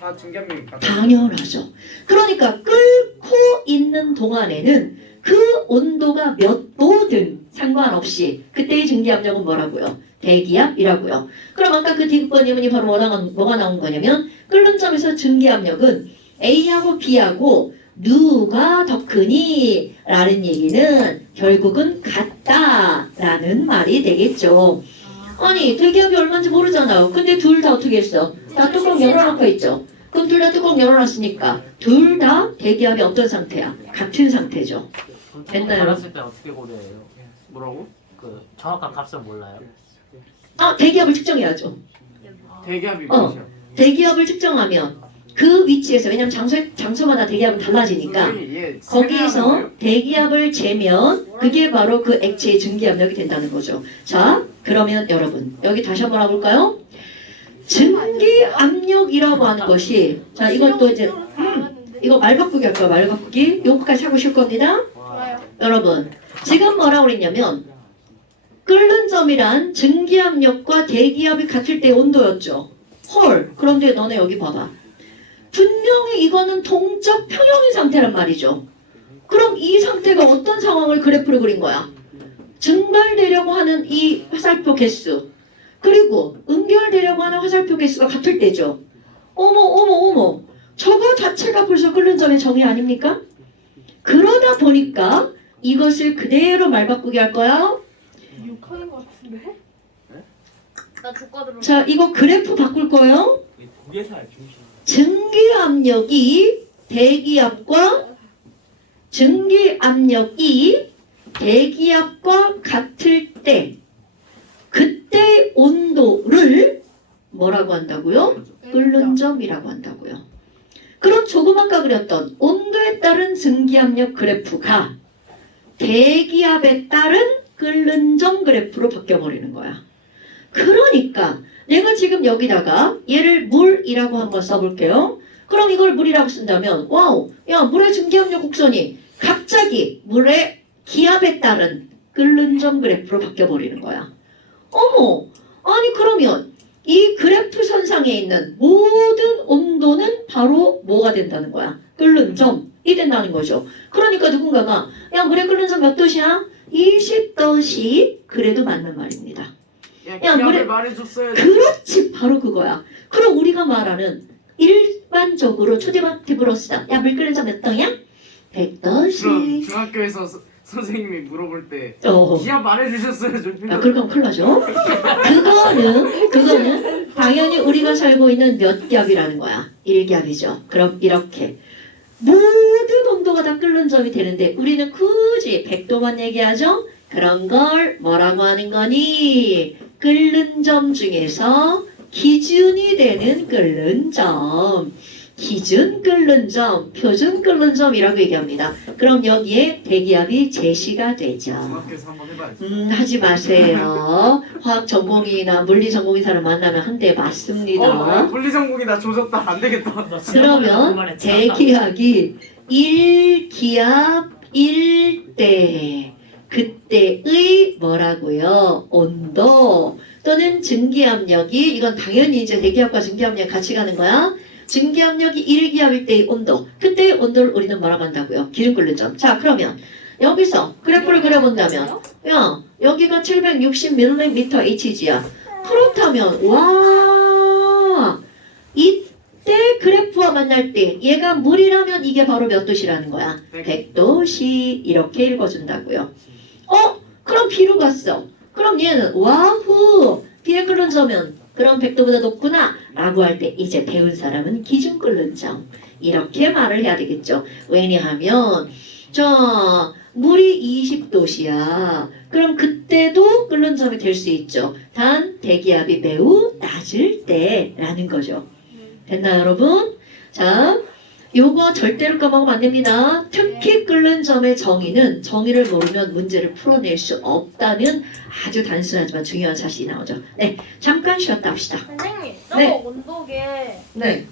다 증기압력이 같아요. 당연하죠. 그러니까 끓고 있는 동안에는 그 온도가 몇 도든 상관없이 그때의 증기압력은 뭐라고요? 대기압이라고요. 그럼 아까 그 디귿번 예문이 바로 뭐가 나온 거냐면 끓는 점에서 증기압력은 A하고 B하고 누가 더 크니? 라는 얘기는 결국은 같다라는 말이 되겠죠. 아니 대기압이 얼마인지 모르잖아요. 근데 둘 다 어떻게 했어? 다 뚜껑 열어놓고 있죠. 그럼 둘 다 뚜껑 열어놨으니까 둘 다 대기압이 어떤 상태야? 같은 상태죠. 됐나요? 달았을 때 어떻게 고려해요? 뭐라고? 그 정확한 값은 몰라요. 대기압을 측정해야죠. 대기압이 어. 몇이야? 대기압을 측정하면 그 위치에서 왜냐면 장소마다 대기압은 달라지니까 선생님, 얘 거기에서 세뇌하는데요? 대기압을 재면 그게 바로 그 액체의 증기압력이 된다는 거죠. 자, 그러면 여러분 여기 다시 한번 와볼까요? 증기압력이라고 하는 것이 자 이것도 이제 이거 말 바꾸기 할까요? 말 바꾸기. 요거까지 하고 쉴 겁니다. 좋아요. 여러분, 지금 뭐라고 그랬냐면 끓는 점이란 증기압력과 대기압이 같을 때 온도였죠. 헐, 그런데 너네 여기 봐봐. 분명히 이거는 동적 평형인 상태란 말이죠. 그럼 이 상태가 어떤 상황을 그래프로 그린 거야? 증발되려고 하는 이 화살표 개수 그리고 응결되려고 하는 화살표 개수가 같을 때죠. 어머 저거 자체가 벌써 끓는 점의 정의 아닙니까? 그러다 보니까 이것을 그대로 말 바꾸게 할 거야. 욕하는 것 같은데? 나 조과들은 자, 이거 그래프 바꿀 거예요. 고개살 중심. 증기압력이 대기압과 같을 때 그때 온도를 뭐라고 한다고요? 끓는 점이라고 한다고요. 그럼 조금 아까 그렸던 온도에 따른 증기압력 그래프가 대기압에 따른 끓는 점 그래프로 바뀌어버리는 거야. 그러니까 내가 지금 여기다가 얘를 물이라고 한번 써볼게요. 그럼 이걸 물이라고 쓴다면 와우, 야 물의 증기압력 곡선이 갑자기 물의 기압에 따른 끓는 점 그래프로 바뀌어버리는 거야. 어머, 아니 그러면 이 그래프 선상에 있는 모든 온도는 바로 뭐가 된다는 거야? 끓는 점이 된다는 거죠. 그러니까 누군가가 야 물의 끓는 점 몇 도시야? 20도씨 그래도 맞는 말입니다. 야, 야, 기압을 말해줬어야 돼. 그렇지 바로 그거야. 그럼 우리가 말하는 일반적으로 초대박티브로 쓰다 야 물 끓는 점 몇 도야? 그럼 100도씨. 중학교에서 선생님이 물어볼 때 어. 기압 말해주셨어야죠. 야, 그러면 큰일 나죠? 그거는 당연히 우리가 살고 있는 몇 겹이라는 거야. 1겹이죠. 그럼 이렇게 모든 온도가 다 끓는 점이 되는데 우리는 굳이 100도만 얘기하죠? 그런 걸 뭐라고 하는 거니? 끓는 점 중에서 기준이 되는 끓는 점. 기준 끓는 점, 표준 끓는 점이라고 얘기합니다. 그럼 여기에 대기압이 제시가 되죠. 중학교에서 한번 해봐야지. 하지 마세요. 화학 전공이나 물리 전공인 사람 만나면 한 대 맞습니다. 물리전공이다 조졌다 안 되겠다. 그러면 대기압이 1기압 1대 그때의 뭐라고요? 온도 또는 증기압력이 이건 당연히 이제 대기압과 증기압력이 같이 가는 거야. 증기압력이 1기압일 때의 온도 그때의 온도를 우리는 뭐라고 한다고요? 기준 끓는 점. 자 그러면 여기서 그래프를 그려본다면 야 여기가 760mm Hg야. 그렇다면 와 이때 그래프와 만날 때 얘가 물이라면 이게 바로 몇 도시라는 거야? 100도시 이렇게 읽어준다고요. 그럼 B로 갔어. 그럼 얘는 와후 B의 끓는 점은 그럼 100도보다 높구나 라고 할 때 이제 배운 사람은 기준 끓는 점 이렇게 말을 해야 되겠죠. 왜냐하면 자 물이 20도시야. 그럼 그때도 끓는 점이 될 수 있죠. 단 대기압이 매우 낮을 때라는 거죠. 됐나요 여러분? 자 요거 절대로 까먹으면 안 됩니다. 특히 끓는 점의 정의는 정의를 모르면 문제를 풀어낼 수 없다는 아주 단순하지만 중요한 사실이 나오죠. 네, 잠깐 쉬었다 합시다. 선생님, 저거 네. 온도계 네.